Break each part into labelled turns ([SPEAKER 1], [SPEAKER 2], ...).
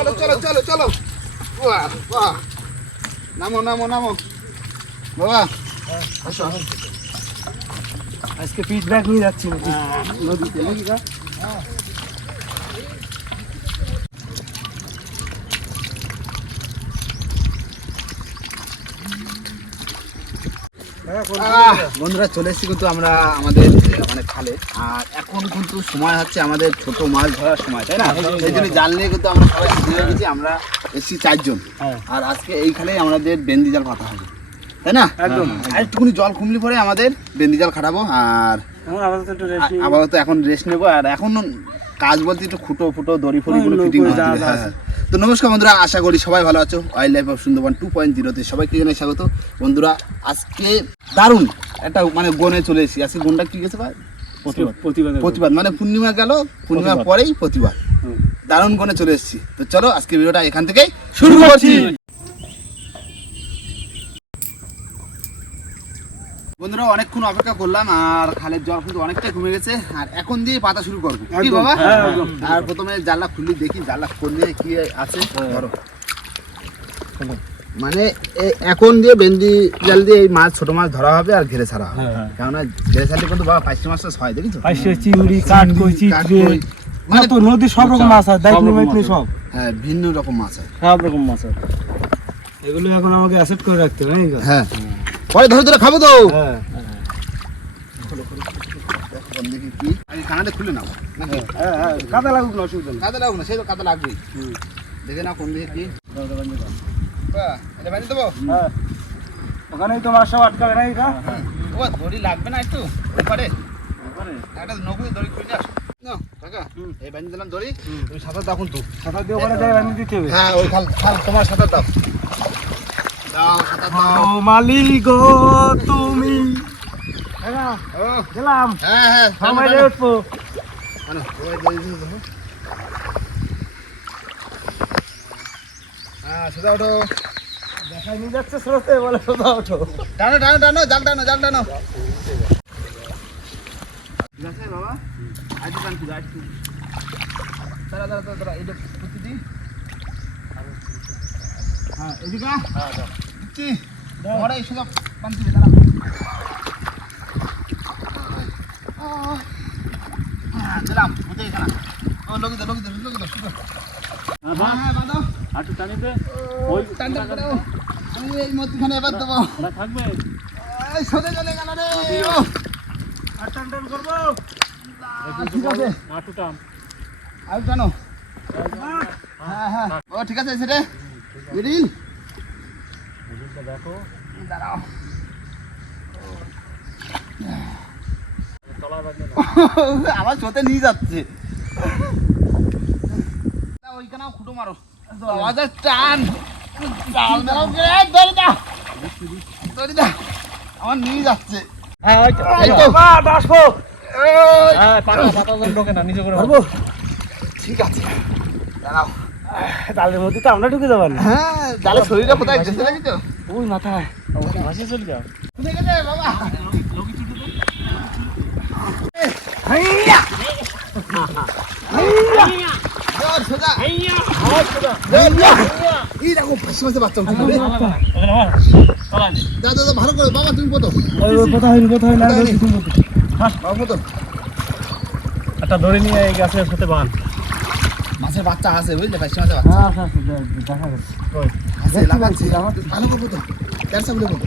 [SPEAKER 1] চলো চলো চলো চলো। নামো নামো নামো। বাবা আসো।
[SPEAKER 2] আজকে পিচ ব্যাগ নিয়ে যাচ্ছি নাকি? নদীতে। নাকি
[SPEAKER 1] বন্ধুরা চলে এসেছি কিন্তু আমরা আমাদের মানে খালে। আর এখন কিন্তু সময় হচ্ছে আমাদের ছোট মাছ ধরার সময় তাই না? সেই জন্য জাল নিয়ে কিন্তু আমরা সবাই হয়ে গেছি। আমরা এসেছি চারজন। হ্যাঁ। আর আজকে এই খালে আমাদের বেন্দি জাল পাতা হবে তাই না? একদম। আর একটুকুনি জল কমলি পরে আমাদের বেন্দি জাল খাটাবো। আর
[SPEAKER 2] আপাতত এখন রেস্ট নেব।
[SPEAKER 1] আর এখন কাজ বলতে একটু খুঁটো ফুটো দড়ি ফড়ি গুলো ফিটিং নৌকোয় যা যা। তো নমস্কার বন্ধুরা আশা করি সবাই ভালো আছো। Wild life of Sundarban two point জিরোতে সবাইকে জানাই স্বাগত। বন্ধুরা আজকে দারুণ একটা মানে গনে চলে এসেছি। আজকে গনটা কি গেছে ভাই? প্রতিবাদ। প্রতিবাদ মানে পূর্ণিমা গেল পূর্ণিমার পরেই প্রতিবাদ। দারুণ গনে চলে এসেছি। তো চলো আজকে ভিডিওটা এখান থেকেই শুরু করছি। বন্ধুরা অনেকক্ষণ অপেক্ষা করলাম আর খালের জল কিন্তু অনেকটাই কমে গেছে। আর এখন দিয়ে পাতা শুরু করব। কি বাবা? হ্যাঁ, আর প্রথমে জানলা খুললি দেখি জানলা খুললে কি আছে? হ্যাঁ। ধরো। মানে এখন দিয়ে বেন্দি জাল দিয়ে এই মাছ ছোট মাছ ধরা হবে আর ঘেরে ছাড়া হবে। হ্যাঁ, হ্যাঁ। কেননা ঘেরে ছাড়লে কিন্তু বাবা পাঁচটি মাছ হয় দেখি
[SPEAKER 2] পাইছে চিংড়ি মানে তো নদী সব রকম মাছ আছে দায়িত্ব সব
[SPEAKER 1] হ্যাঁ। ভিন্ন রকম মাছ হয়।
[SPEAKER 2] সব রকম মাছ আছে এগুলো এখন আমাকে অ্যাসেপ্ট করে রাখতে হবে হ্যাঁ।
[SPEAKER 1] পরে ধরে ধরে খাব তো। হ্যাঁ। কানাটা খুলে নাও।
[SPEAKER 2] হ্যাঁ হ্যাঁ কাদা লাগুক
[SPEAKER 1] না অসুবিধা কাদা লাগুক না সেই তো কাদা লাগবেই। হুম। দেখে নাও কোন দিকে কি। বানিয়ে দেবো? হ্যাঁ।
[SPEAKER 2] ওখানেই তো মাছ সব আটকাবে কা?
[SPEAKER 1] ও দড়ি লাগবে না একটু ওপারে। একটা নৌকো দড়ি খুলে আসো। এই বানিয়ে দিলাম দড়ি। তুমি সাঁতার দাও কিন্তু
[SPEAKER 2] সাঁতার দিয়ে ওখানে যাই বানিয়ে দিতে হবে।
[SPEAKER 1] হ্যাঁ ওই খাল খাল তোমার সাঁতার দাও।
[SPEAKER 2] মালিক গো তুমি। হ্যাঁ গেলাম। হ্যাঁ হ্যাঁ উঠবো। টানো, সবাই ধরো।
[SPEAKER 1] হ্যাঁ সোজা ওঠো।
[SPEAKER 2] দেখাই নিয়ে যাচ্ছে স্রোতে বলে সোজা ওঠো।
[SPEAKER 1] টানো টানো টানো জাল টানো জাল টানো। বাবা। আইটু টান তুই দাঁড়া দাঁড়া দাঁড়া দাঁড়া এটা পুঁতি দি হ্যাঁ এদিকে দাঁড়া হ্যাঁ, দিলাম পুঁতে এখানে ও লগি দাও লগি দাও লগি দাও শুধু। হ্যাঁ হ্যাঁ হাঁটু টান আমি এই মধ্যখানে এবার দেবো। থাকবে। এই সোজা চলে গেল রে। ও। আর টান টান করব।
[SPEAKER 2] ঠিক আছে হাঁটু টান।
[SPEAKER 1] আর কেন হ্যাঁ হ্যাঁ ও ঠিক আছে সেটা দেখো দাঁড়াও আমার চোতে নিয়ে যাচ্ছে। না, খুঁটো মারো। আওয়াজের টান। জাল মেলাও কে দাও। দড়ি দাও। আমার নিয়ে যাচ্ছে। হ্যাঁ
[SPEAKER 2] হ্যাঁ পাতা ঢোকে না নিজে করে?
[SPEAKER 1] ঠিক আছে। দাঁড়াও।
[SPEAKER 2] তালের মধ্যে তো আমরা ঢুকে যাব না।
[SPEAKER 1] হ্যাঁ শরীরটা কোথায়? নাকি তো
[SPEAKER 2] ওই মাথায়। চলে যাও।
[SPEAKER 1] বাবা। ভালো করে বাবা তুমি কত
[SPEAKER 2] কথা হয়নি কথা হয়নি কত একটা ধরে নিয়ে গাছের সাথে বান
[SPEAKER 1] মাছের বাচ্চা আছে বুঝলে ফাঁসি মাছের বাচ্চা।
[SPEAKER 2] হ্যাঁ হ্যাঁ দেখা গেছে
[SPEAKER 1] আছে দেখতে লাগাচ্ছে পাচ্ছি, আমার- ভালো করব তো। ক্যান্সার বলে কত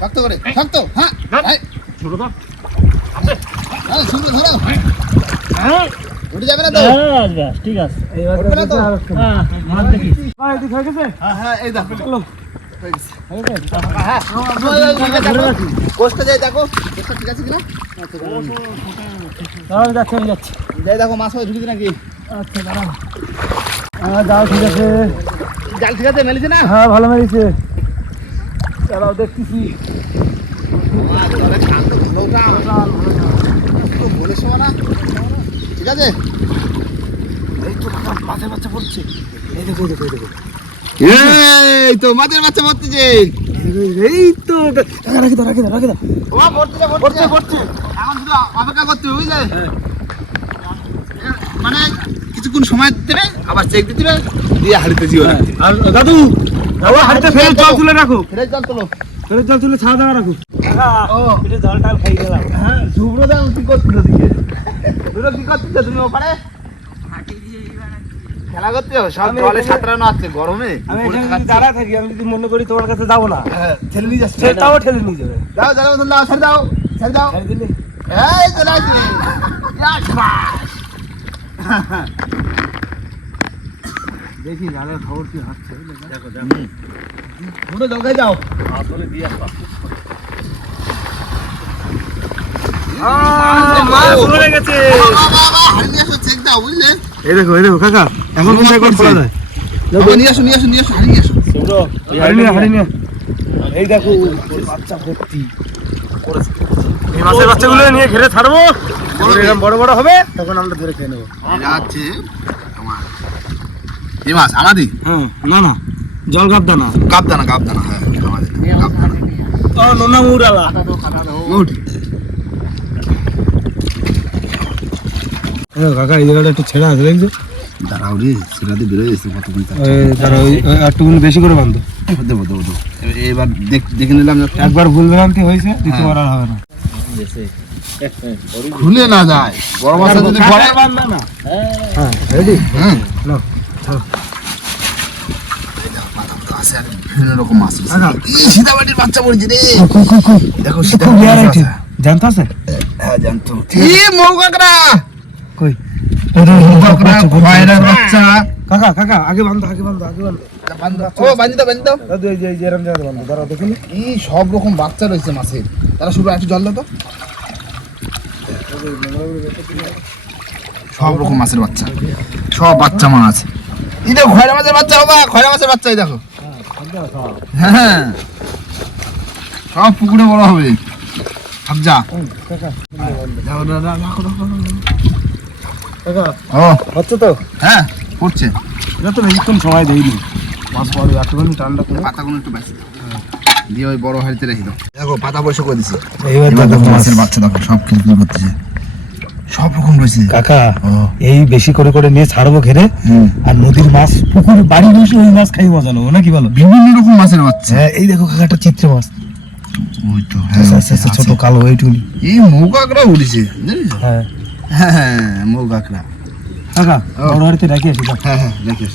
[SPEAKER 1] শক্ত করে শক্ত হ্যাঁ। ছোট তো এই, শুরু ধরো। হ্যাঁ উঠে যাবে না তো? ঠিক আছে। এইবার উঠবে না তো?
[SPEAKER 2] হ্যাঁ মাছ দেখি ভাই এদিক গেছে
[SPEAKER 1] হ্যাঁ হ্যাঁ এই দেখো। চলো। হয়ে হ্যাঁ। কোষটা যাই দেখো ঠিক আছে কিনা যাচ্ছি যাচ্ছি যাই দেখো মাছ হয় ঢুকেছে নাকি আচ্ছা দাঁড়াও
[SPEAKER 2] হ্যাঁ ঠিক আছে
[SPEAKER 1] জাল ঠিক আছে মেলেছে না
[SPEAKER 2] হ্যাঁ ভালো মেরেছে দাঁড়াও দেখতেছি
[SPEAKER 1] জলে ঠিক আছে এই তো মাছের বাচ্চা পড়ছে এই দেখো দেখো দেখো এই তো মাছের বাচ্চা মরতেছে এই তো রাখি দাও রাখি দাও রাখি দাও ও মরতেছে মরতেছে মরছে এখন শুধু অপেক্ষা করতে হবে বুঝলে? মানে কিছুক্ষণ সময় দেবে আবার চেক দিতে হবে দিয়ে হাড়িতে জিও
[SPEAKER 2] আর দাদু দাদু হাতে ফেরত জল তুলে রাখো। ফেরত জল তোলো। ফেরত জল তুলে ছাড়া দেওয়া রাখো
[SPEAKER 1] ও। এটা জল টাল খাই গেলাম। হ্যাঁ শুভ্রদা কি করছিল দিকে? দুটো কি করছিল তুমি ওপারে? খেলা করতে হবে সব জলে সাঁতরানো আছে গরমে
[SPEAKER 2] আমি এখানে দাঁড়া থাকি আমি যদি মনে করি তোমার কাছে যাব না
[SPEAKER 1] হ্যাঁ, ঠেলে নিয়ে যাচ্ছে
[SPEAKER 2] তাও ঠেলে নিয়ে যাবে
[SPEAKER 1] দাও ছেড়ে দাও ছেড়ে দাও এই চলে আসছে
[SPEAKER 2] দেখি জালের খবর কি হচ্ছে
[SPEAKER 1] দেখো পুরো জলকায় যাও
[SPEAKER 2] আসলে দিয়ে আসবা
[SPEAKER 1] মাছ পড়ে গেছে বাবা, বাবা, চেক দাও, বুঝলে?
[SPEAKER 2] এই দেখো এই দেখো কাকা এখন একবার পড়ছে। খোলা যায়?
[SPEAKER 1] নিয়ে আসো, নিয়ে আসো, নিয়ে আসো, হাড়ি নিয়ে আসো। হাড়ি নিয়ে এই দেখো বাচ্চা ভর্তি। এই মাছের বাচ্চাগুলো নিয়ে ঘিরে ছাড়বো। এরকম বড় বড় হবে
[SPEAKER 2] তখন আমরা ধরে খেয়ে নেব।
[SPEAKER 1] এটা হচ্ছে তোমার এই মাছ আমাদের
[SPEAKER 2] হ্যাঁ না না জল গাবদা না
[SPEAKER 1] কাপদানা কাপদানা হ্যাঁ আমাদের। ও নোনা মুরালা গুড
[SPEAKER 2] কাকা এই জায়গাটা একটু ছেড়া আছে দেখছ?
[SPEAKER 1] দাঁড়াও রে সেটাতে বেরোয় এসে কত
[SPEAKER 2] কিন্তু তারা ওই একটু বেশি করে বাঁধো।
[SPEAKER 1] দেবো দেবো দেবো এবার দেখ- দেখে নিলাম
[SPEAKER 2] একবার ভুল ভ্রান্তি হয়েছে দ্বিতীয়বার আর হবে না।
[SPEAKER 1] খুলে না যায়। বড় মাছ যদি পড়ে
[SPEAKER 2] হ্যাঁ রেডি
[SPEAKER 1] বিভিন্ন রকম মাছ আছে। আচ্ছা। সীতাবাটির বাচ্চা পড়েছে রে।
[SPEAKER 2] দেখো। আইটেম জানতো আছে
[SPEAKER 1] হ্যাঁ জানতো। এ মৌ কাঁকড়া! কই? বাচ্চা
[SPEAKER 2] কাকা কাকা আগে বান্ধো আগে বান্ধো আগে
[SPEAKER 1] বান্ধো। ও বান্ধি দাও বান্ধি দাও।
[SPEAKER 2] দাদু এই যে এই যে এরম জায়গায় বান্ধো দাঁড়াও
[SPEAKER 1] দেখিনি এই সব রকম বাচ্চা রয়েছে মাছের। তারা শুধু একটু জল দাও তো। সব রকম মাছের বাচ্চা। সব বাচ্চা মাছ। এই দেখো খয়রা মাছের বাচ্চা বাবা খয়রা মাছের বাচ্চা এই দেখো। হ্যাঁ। সব পুকুরে বড় হবে। রাখো রাখো কাকা
[SPEAKER 2] ও। হচ্ছে তো?
[SPEAKER 1] হ্যাঁ পড়ছে
[SPEAKER 2] যত বেশিক্ষণ সময় দেইনি। মাছ পরে একটুখানি ঠান্ডা করে।
[SPEAKER 1] পাতাগুলো একটু দিয়ে ওই বড় হাড়িতে রেখে দাও। দেখো পাতা পয়সা করে দিছি। এইবার দেখো মাছের বাচ্চা দেখো সব করতেছে সব রকম রয়েছে।
[SPEAKER 2] কাকা এই বেশি করে করে নিয়ে ছাড়বো ঘেরে আর নদীর মাছ পুকুর বাড়ি বসে ওই মাছ খাই মজা নেব নাকি বলো?
[SPEAKER 1] বিভিন্ন রকম মাছের বাচ্চা।
[SPEAKER 2] হ্যাঁ এই দেখো কাকা একটা চিত্র মাছ। ওই তো আচ্ছা, আচ্ছা, আচ্ছা, ছোট কালো এইটুকুনি
[SPEAKER 1] এই মৌ কাঁকড়া উঠেছে জানিস? হ্যাঁ। হ্যাঁ হ্যাঁ মৌ কাঁকড়া
[SPEAKER 2] কাকা বড় বাড়িতে রাখি
[SPEAKER 1] আসি হ্যাঁ হ্যাঁ রেখে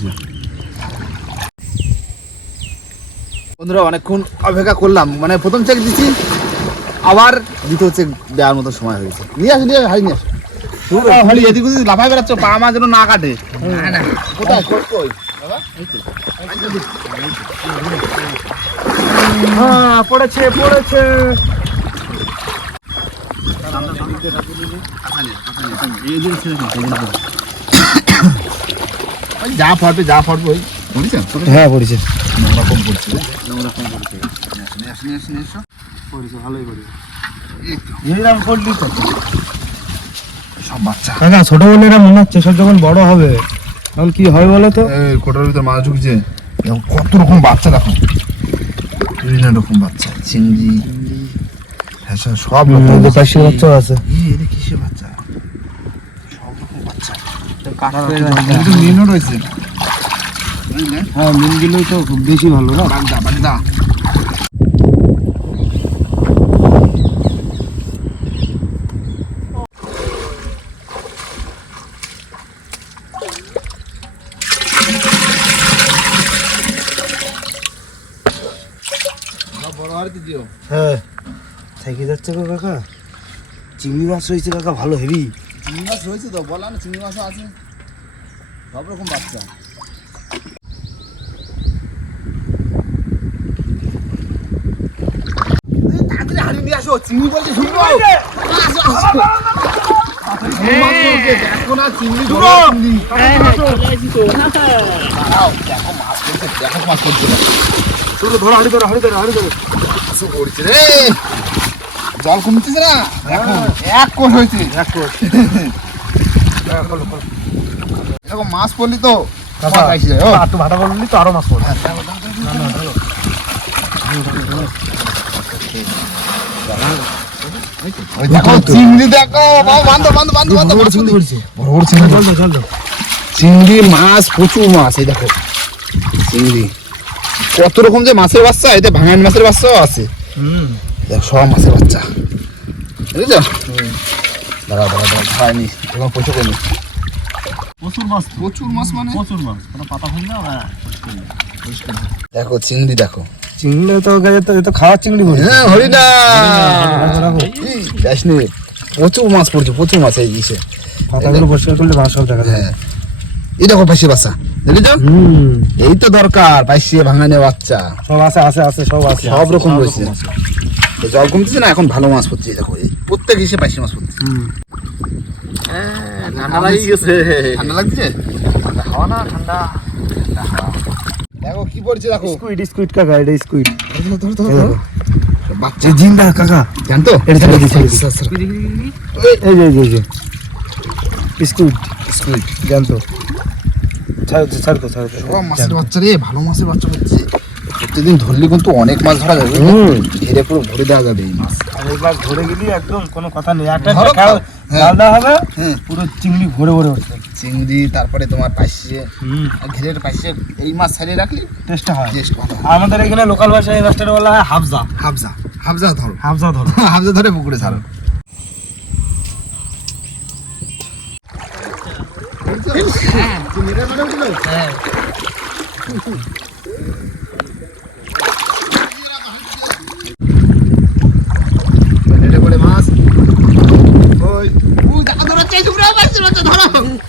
[SPEAKER 1] বন্ধুরা অনেকক্ষণ অপেক্ষা করলাম। মানে প্রথম চেক দিচ্ছি আবার দ্বিতীয় চেক দেওয়ার মতো সময় হয়েছে নিয়ে আসি নিয়ে হাই নিয়ে আসি। খালি এদিক ওদিক লাফাই বেড়াচ্ছ পা আমার যেন না কাটে। কোথায়? কই।
[SPEAKER 2] হ্যাঁ পড়েছে পড়েছে।
[SPEAKER 1] যা ফটবে যা ফটবে ওই। হ্যাঁ পড়েছে। নোংরা কম পড়ছে। নোংরা কম ভালোই পড়েছে। তো, এইরকম করলি তো সব বাচ্চা।
[SPEAKER 2] কাকা ছোট বোনেরা মনে হচ্ছে সব যখন বড় হবে তখন কি হয় বলো তো?
[SPEAKER 1] কোটার ভিতর মাছ ঢুকছে। কত রকম বাচ্চা দেখো। বিভিন্ন রকম বাচ্চা। চিংড়ি সব সব
[SPEAKER 2] পাশে বাচ্চা। আছে।
[SPEAKER 1] এটা কিসের বাচ্চা? সব রকম বাচ্চা। কিন্তু মিনও রয়েছে।
[SPEAKER 2] হ্যাঁ মিনগুলোই তো বেশি ভালো না?
[SPEAKER 1] বাগদা বাগদা। বড় হাড়িতে দিও।
[SPEAKER 2] হ্যাঁ। থেকে যাচ্ছে গো কাকা। চিংড়ি মাছ রয়েছে কাকা ভালো হেভি।
[SPEAKER 1] চিংড়ি মাছ রয়েছে তো বললাম না চিংড়ি মাছও আছে। সব রকম বাচ্চা। আসো চিংড়ি বলছে শুনব? আসো, আসো। দেখো না চিংড়ি দেখো মাছ পড়ছে, দেখো মাছ পড়ছে। ধরো ধরো হাড়ি ধরো হাড়ি ধরো হাড়ি ধরো। মাছও পড়ছে রে। জল কমতেছে না দেখো এক কোষ হয়েছে। এক কোষ। এরকম মাছ পড়লি তো। একটু ভাটা করলি তো আরও মাছ ওই দেখো চিংড়ি দেখো বাবা, বান্ধো বান্ধো বান্ধো বান্ধো মাছ
[SPEAKER 2] বড় বড় চিংড়ি। জল জল
[SPEAKER 1] চিংড়ি। মাছ প্রচুর মাছ এই দেখো। চিংড়ি। কত রকম যে মাছের বাচ্চা এতে ভাঙান মাছের বাচ্চাও আছে। হুম। সব মাছের বাচ্চা। বুঝলি তো দাঁড়া দাঁড়া দাঁড়া খায়নি এবং প্রচুর কমি
[SPEAKER 2] প্রচুর মাছ প্রচুর মাছ মানে? প্রচুর মাছ। কোনো পাতা ফুল
[SPEAKER 1] দেখো চিংড়ি দেখো।
[SPEAKER 2] চিংড়ি তো গায়ে তো এ তো খাওয়ার চিংড়ি
[SPEAKER 1] বলি। হ্যাঁ রাখো, রাখো। যাসনি প্রচুর মাছ পড়ছে প্রচুর মাছ এই ইসে।
[SPEAKER 2] পাতাগুলো পরিষ্কার করলে মাছ সব দেখা যায়। হ্যাঁ।
[SPEAKER 1] এই দেখো পাইসে বাচ্চা। দেখলি তো? হুম। এই তো দরকার পাইসে ভাঙানে বাচ্চা।
[SPEAKER 2] সব আছে আছে আছে সব আছে।
[SPEAKER 1] সব রকম রয়েছে। জল কমতেছে না এখন ভালো মাছ পড়ছে দেখো এই প্রত্যেক ইসে পাইসে মাছ পড়ছে। হুম। ঠান্ডা লাগিয়ে গেছে। ঠান্ডা লাগছে?
[SPEAKER 2] হাওয়া না ঠান্ডা।
[SPEAKER 1] দেখো কি পড়ছে দেখো।
[SPEAKER 2] স্কুইড স্কুইড কাকা এটা স্কুইড। ধরো, ধরো, ধরো, ধরো। বাচ্চা। জিন্দা কাকা।
[SPEAKER 1] জান তো? এটা ছেড়ে ছেড়ে। দিই। Sir, sir.
[SPEAKER 2] এই। যে এই যে, স্কুইড। স্কুইড। জানতো ছাড়
[SPEAKER 1] মাছের বাচ্চা রে ভালো মাছের বাচ্চা হচ্ছে। প্রত্যেকদিন ধরলে কিন্তু অনেক মাছ ধরা যাবে। হুম। ঘিরে পুরো ভরে দেওয়া যাবে এই মাছ।
[SPEAKER 2] আর এইবার ধরে গেলি একদম কোনো কথা নেই। একটা খেয়াল হ্যাঁ। হবে হ্যাঁ। পুরো চিংড়ি ভরে ভরে উঠবে।
[SPEAKER 1] চিংড়ি তারপরে তোমার হুম। ঘিরের পাইসে এই মাছ ছাড়িয়ে রাখলি
[SPEAKER 2] টেস্টটা হয়। টেস্ট আমাদের এখানে লোকাল ভাষায় এই মাছটার বলা হয় হাফজা। হাফজা হাফজা ধরো।
[SPEAKER 1] হাফজা ধরো। হাফজা ধরে পুকুরে ছাড়ো। নেটে করে মাছ ওই ওই দেখো ধরো চাই তোমরা মাছের বাচ্চা ধরো ধর ধর ধর ধর নেটে করে ধর ধর ধর ধর এটা ধর এটা ধর ভাঙানে বাচ্চা ধর ধরছো দাও দাও দাও হরি মধ্যে দাও ও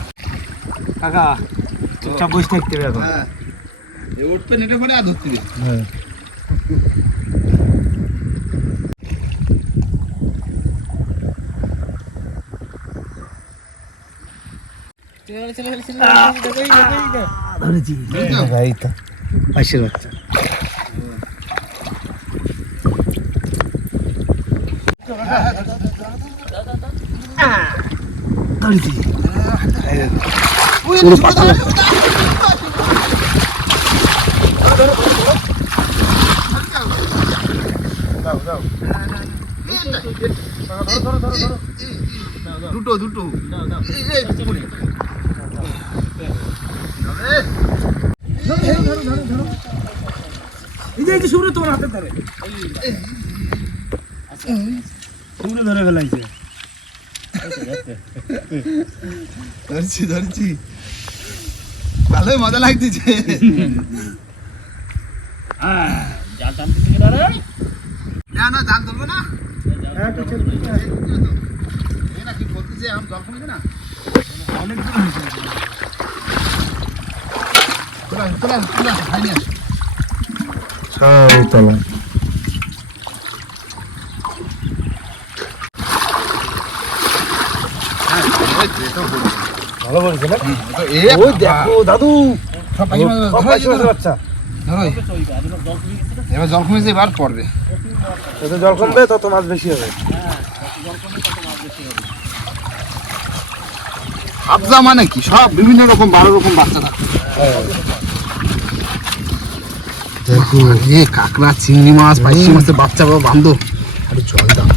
[SPEAKER 2] কাকা চুপচাপ বসে থাকতে হবে এখন হ্যাঁ।
[SPEAKER 1] উঠবে নেটে পড়ে আর ধরতে। হ্যাঁ
[SPEAKER 2] ধরেছি বুঝছ? তো পাশের বাচ্চা ধরেছি
[SPEAKER 1] পুরো দাও দুটো দুটো। এই, যে এই যে শুভ্র তোমার হাতে ধরে।
[SPEAKER 2] শুভ্র ধরে ফেলাইছে।
[SPEAKER 1] ধরছি ধরছি। ভালোই মজা লাগতেছে। না না জান ধরবো না। না জল কমবে না? অনেক দূর হয়েছে চলে আস, চলে আস, চলে আস, ভাই নিয়ে আস।
[SPEAKER 2] সব তলা
[SPEAKER 1] হ্যাঁ, ওই তো, এটাও বড়। ভালো বলছে না? ওই দেখো দাদু। সব পাখি মাছ সব ধরো, পাখি ধরো, মাছের বাচ্চা এবার জল কমেছে এবার পড়বে।
[SPEAKER 2] যত জল কমবে তত মাছ বেশি হবে।
[SPEAKER 1] হাফজা মানে কি? সব বিভিন্ন রকম বারো রকম বাচ্চা থাকে। দেখো এ কাঁকড়া চিংড়ি মাছ পাইসি মাছের বাচ্চা বাবা বান্ধব আরে জল দাও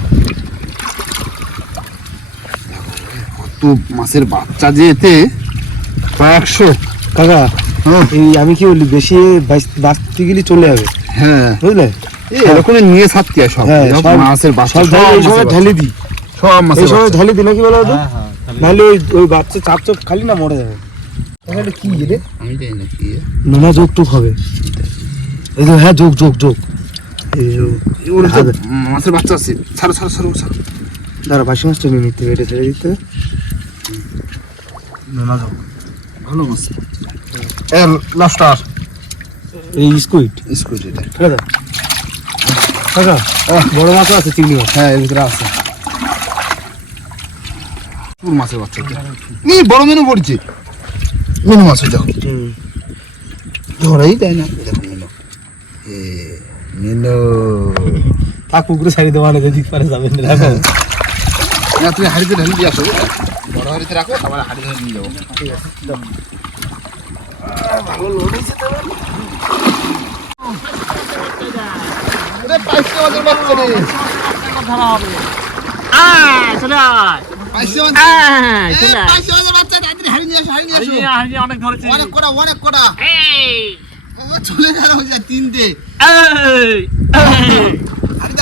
[SPEAKER 1] কত মাছের বাচ্চা যে এতে কয়েকশো।
[SPEAKER 2] কাকা হ্যাঁ। এই আমি কি বলি বেশি বাঁচতে গেলে চলে যাবে। হ্যাঁ। বুঝলে?
[SPEAKER 1] এই এরকম নিয়ে ছাড়তে হয় সব। হ্যাঁ, সব মাছের বাচ্চা সব। ঢেলে দিই। সব মাছের সময়
[SPEAKER 2] ঢেলে দিই নাকি বলো তো? নাহলে ওই ওই বাচ্চা চাপ চাপ খালি না মরে যাবে।
[SPEAKER 1] এখানে কি রে? আমি জানি না কি
[SPEAKER 2] নোনা যোগ টুক হবে। এই তো হ্যাঁ যোগ যোগ যোগ।
[SPEAKER 1] মাছের বাচ্চা আছে ছাড়ো ছাড়ো ছাড়ো ছাড়ো।
[SPEAKER 2] দাঁড়া বাসি মাছটা নিয়ে নিতে হবে এটা ছেড়ে দিতে।
[SPEAKER 1] যোগ ভালো মাছ এ লাস্টার এই স্কুইড? স্কুইড এটা। ফেলে দাও
[SPEAKER 2] কাকা বড় মাছও আছে চিংড়ি মাছ? হ্যাঁ এর ভিতরে আছে।
[SPEAKER 1] প্রচুর মাছের বাচ্চা নি বড় মেনু পড়ছে।
[SPEAKER 2] মিনু মাছ দেখো। ধরেই দেয় না দেখো মিনু।
[SPEAKER 1] এ মিনু।
[SPEAKER 2] থাক পুকুরে ছাড়ি দেওয়া দিক পারে যাবেন। না দেখো
[SPEAKER 1] না তুমি হাড়িতে ঢেলে দিয়ে আসো। বড় হাড়িতে রাখো আবার হাড়ি ধরে নিয়ে যাব। ভালো লোড হয়েছে তো পাইছে আমাদের বাচ্চা রে আয় চলে আয়। পাইছে আমাদের আয় এ, চলে গেল তিনটে। এই এই। হাড়ি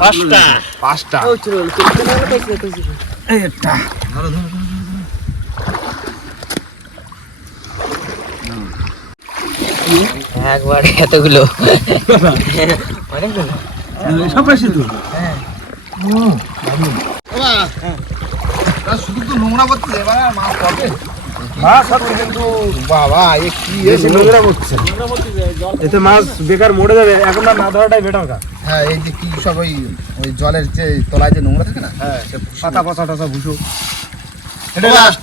[SPEAKER 1] পাঁচটা। পাঁচটা। একটা একবারে এতগুলো। পাইছি তো শুধু তো নোংরা করতে এবার মাছ পাবে? মাছ কিন্তু বাবা এ কি বেশি নোংরা করছে।
[SPEAKER 2] এতে মাছ বেকার মরে যাবে এখন আর না ধরাটাই বেটার কাজ
[SPEAKER 1] হ্যাঁ এই যে কি সব ওই ওই জলের যে তলায় যে নোংরা থাকে না হ্যাঁ পাতা এটা লাস্ট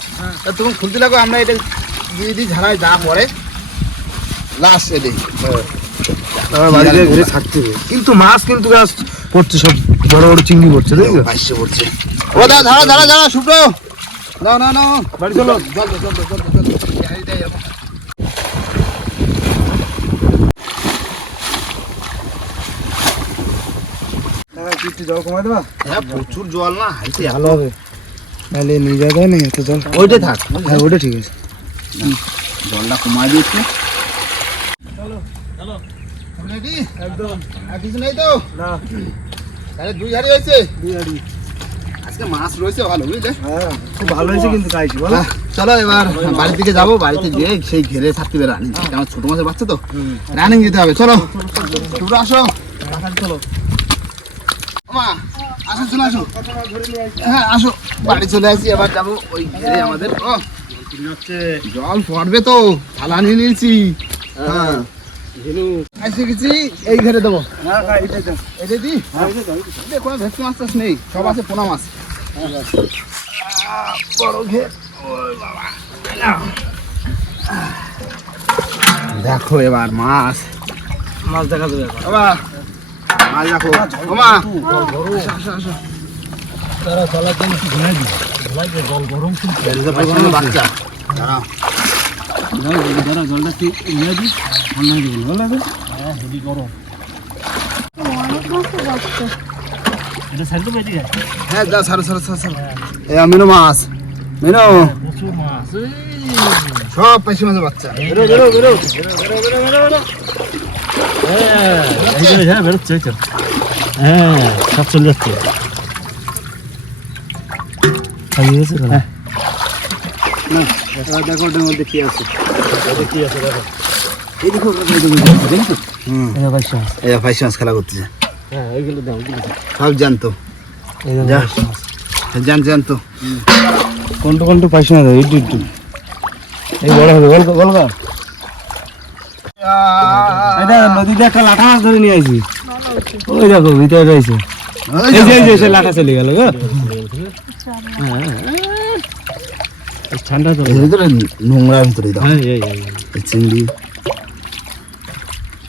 [SPEAKER 1] তুমি খুলতে লাগো আমরা এটা দিয়ে দিই ঝাড়াই যা পরে লাস্ট
[SPEAKER 2] বাড়িতে ঘুরে থাকতে কিন্তু মাছ কিন্তু গাছ পড়ছে সব বড় বড় চিংড়ি পড়ছে দেখছ? বাইশে পড়ছে।
[SPEAKER 1] ও দা ধারা ধারা ধারা শুভ্র না না না। বাড়ি চলো। জল দে, জল কমাই দেবা? হ্যাঁ প্রচুর জল না হাইতে ভালো হবে।
[SPEAKER 2] নাহলে নিয়ে যাওয়া যায় না এত জল। ওইটাই থাক হ্যাঁ ঠিক আছে।
[SPEAKER 1] জলটা কমাই দিয়েছে। চলো একদম। আর কিছু নেই তো? না। তাহলে দুই হাড়ি হয়েছে। বিয়ারি আজকে মাছ রয়েছে ভালো বুঝলে?
[SPEAKER 2] হ্যাঁ খুব ভালো হয়েছে কিন্তু খাইছি
[SPEAKER 1] বলো। চলো এবার বাড়ির দিকে যাব বাড়িতে গিয়ে সেই ঘেরে থাকতে রানিং আমার ছোট মাছের বাচ্চা তো। রানিং যেতে হবে চলো। তোমরা আসো। চলো। মা আসো চলে আসো। হ্যাঁ আসো। বাড়ি চলে আসি এবার যাব ওই ঘেরে আমাদের। ও জল পড়বে তো থালা নিয়ে নিয়েছি। হ্যাঁ। এই ঘেরে দেবো। না এটাই দি? দেখো ভেটকি মাছ নেই সব আছে পোনা মাছ। বড় ঘের দেখো এবার মাছ। মাছ দেখা যাবে বাবা মাছ দেখো।
[SPEAKER 2] তারা জন্য ঘুরে দিই জল গরম
[SPEAKER 1] কিন্তু বাচ্চা। দাঁড়াও।
[SPEAKER 2] ধরো জলটা কি ঘুরে দিই ঠান্ডা হয়ে যাবে ভালো লাগে হ্যাঁ হেভি গরম। এটা সাইড তো বেঁচে গেছে
[SPEAKER 1] হ্যাঁ দাও সারো সারো সারো মিনো মাছ। মিনো। প্রচুর মাছ সব পাইছি মাছের বাচ্চা। বেরো বেরো বেরো। হ্যাঁ এই যে হ্যাঁ বেরোচ্ছে হ্যাঁ সব চলে যাচ্ছে।
[SPEAKER 2] খাইয়ে গেছে হ্যাঁ।
[SPEAKER 1] এবার দেখো ওটার মধ্যে কি আছে। কি আছে দেখো। এই দেখো দেখো, হুম খেলা করতেছে। হ্যাঁ এইগুলো দাও সব জানতো। এই দাও যা। বাইশা মাছ। জান জানতো।
[SPEAKER 2] কোনটা কোনটা পাইছি না এই বড় হবে এটা নদীতে একটা লাঠা মাছ ধরে নিয়ে আসি ওই দেখো ভিতরে রয়েছে। এই যে এই যে লাঠা চলে গেল গো। ঠান্ডা তো এর
[SPEAKER 1] ভিতরে নোংরার ভিতরে দাও। হ্যাঁ চিংড়ি।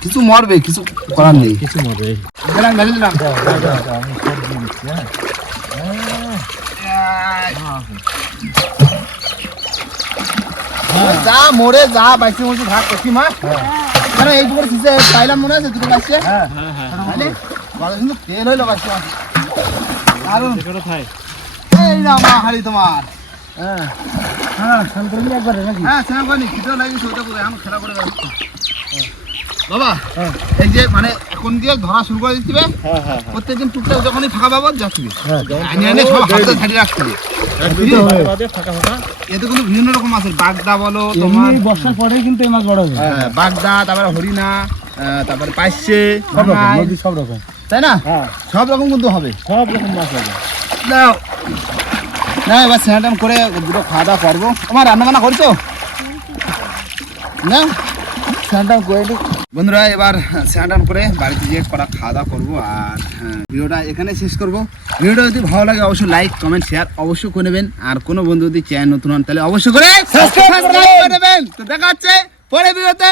[SPEAKER 1] কিছু মরবে কিছু করার নেই। কিছু মরে গেলাম গেলাম গেলাম যা মরে যা বাইশে মরছে ভাগ করছি মা। মানে এই দুপুরে কিসে পাইলাম মনে আছে দুটো বাইশে হ্যাঁ। হ্যাঁ তাহলে বড় কিন্তু তেল হইল বাইশে খাই। এই না মা হাড়ি তোমার। হ্যাঁ।
[SPEAKER 2] হ্যাঁ স্নান করবি
[SPEAKER 1] একবারে নাকি? হ্যাঁ স্নান করিনি খিদেও লাগিয়েছে ওটা করে এখন খেলা করে বাবা এই যে মানে এখন দিয়ে ধরা শুরু করে দিচ্ছি বে। হ্যাঁ হ্যাঁ প্রত্যেকদিন টুকটাক যখনই ফাঁকা পাবো যাচ্ছি। হ্যাঁ এনে এনে সব হাতে ছাড়িয়ে রাখতে ফাঁকা ফাঁকা। এতে কিন্তু বিভিন্ন রকম মাছের বাগদা বলো তোমার বর্ষার পরেই কিন্তু এই মাছ বড় হবে। হ্যাঁ, বাগদা তারপরে হরিণা আহ, তারপরে সব রকম নদী সব রকম। তাই না? হ্যাঁ। সব রকম কিন্তু হবে। সব রকম মাছ হবে। দাও না এবার স্নান করে দুটো খাওয়া দাওয়া করব। তোমার রান্না বান্না করছ? না স্নান করে একটু বন্ধুরা এবার স্নান টান করে বাড়িতে গিয়ে করা খাওয়া দাওয়া করব আর হ্যাঁ, ভিডিওটা এখানে শেষ করব। ভিডিওটা যদি ভালো লাগে অবশ্যই লাইক কমেন্ট শেয়ার অবশ্যই করে নেবেন। আর কোনো বন্ধু যদি চ্যান নতুন হন তাহলে অবশ্যই করে তো দেখা যাচ্ছে পরে ভিডিওতে।